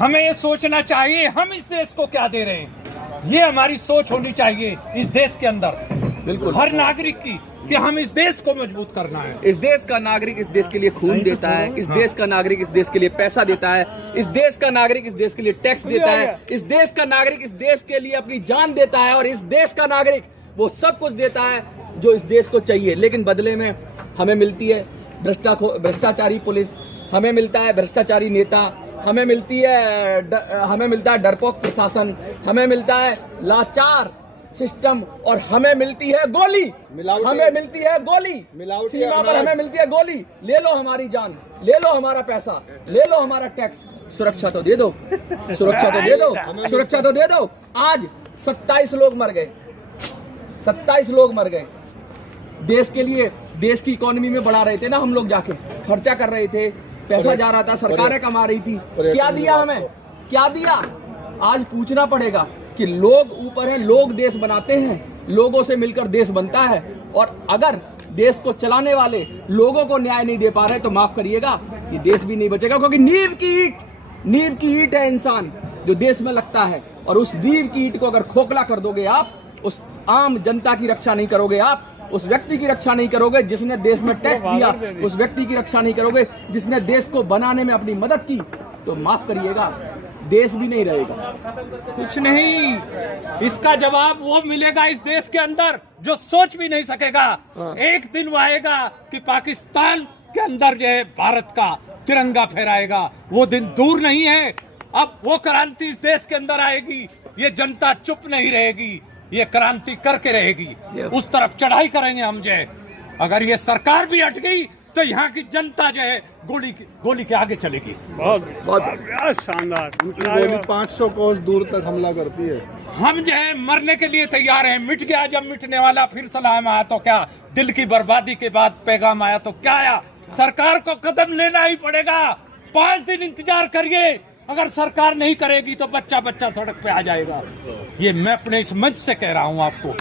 हमें ये सोचना चाहिए हम इस देश को क्या दे रहे हैं। ये हमारी सोच होनी चाहिए इस देश के अंदर, बिल्कुल हर नागरिक की, कि हम इस देश को मजबूत करना है। इस देश का नागरिक इस देश के लिए खून देता है, इस देश का नागरिक इस देश के लिए पैसा देता है, इस देश का नागरिक इस देश के लिए टैक्स देता है, इस देश का नागरिक इस देश के लिए अपनी जान देता है, और इस देश का नागरिक वो सब कुछ देता है जो इस देश को चाहिए। लेकिन बदले में हमें मिलती है भ्रष्टाचारी पुलिस, हमें मिलता है भ्रष्टाचारी नेता, हमें मिलता है डरपोक प्रशासन, हमें मिलता है लाचार सिस्टम, और हमें मिलती है गोली, हमें मिलती है गोली सीमा पर, हमें मिलती है गोली। ले लो हमारी जान, ले लो हमारा पैसा, ले लो हमारा टैक्स, सुरक्षा तो दे दो, सुरक्षा तो दे दो, सुरक्षा तो दे दो। आज 27 लोग मर गए, 27 लोग मर गए देश के लिए। देश की इकोनॉमी में बढ़ा रहे थे ना हम लोग, जाके खर्चा कर रहे थे, पैसा जा रहा था, सरकारें कमा रही थी, क्या दिया हमें, क्या दिया? आज पूछना पड़ेगा कि लोग ऊपर हैं, लोग देश बनाते हैं, लोगों से मिलकर देश बनता है। और अगर देश को चलाने वाले लोगों को न्याय नहीं दे पा रहे तो माफ करिएगा, ये देश भी नहीं बचेगा। क्योंकि नींव की ईंट है इंसान जो देश में लगता है, और उस नींव की ईंट को अगर खोखला कर दोगे आप, उस आम जनता की रक्षा नहीं करोगे आप, उस व्यक्ति की रक्षा नहीं करोगे जिसने देश में टैक्स दिया, उस व्यक्ति की रक्षा नहीं करोगे जिसने देश को बनाने में अपनी मदद की, तो माफ करिएगा, देश भी नहीं रहेगा। कुछ नहीं, इसका जवाब वो मिलेगा इस देश के अंदर जो सोच भी नहीं सकेगा। एक दिन वो आएगा कि पाकिस्तान के अंदर जो है भारत का तिरंगा फहराएगा, वो दिन दूर नहीं है। अब वो क्रांति इस देश के अंदर आएगी, ये जनता चुप नहीं रहेगी, ये क्रांति करके रहेगी, उस तरफ चढ़ाई करेंगे हम जो है। अगर ये सरकार भी हट गई तो यहाँ की जनता जो है गोली के आगे चलेगी। बहुत शानदार। गोली 500 कोस दूर तक हमला करती है। हम जो है मरने के लिए तैयार हैं। मिट गया जब मिटने वाला, फिर सलाम आया तो क्या, दिल की बर्बादी के बाद पैगाम आया तो क्या आया। सरकार को कदम लेना ही पड़ेगा। 5 दिन इंतजार करिए, अगर सरकार नहीं करेगी तो बच्चा सड़क पे आ जाएगा। ये मैं अपने इस मंच से कह रहा हूँ आपको।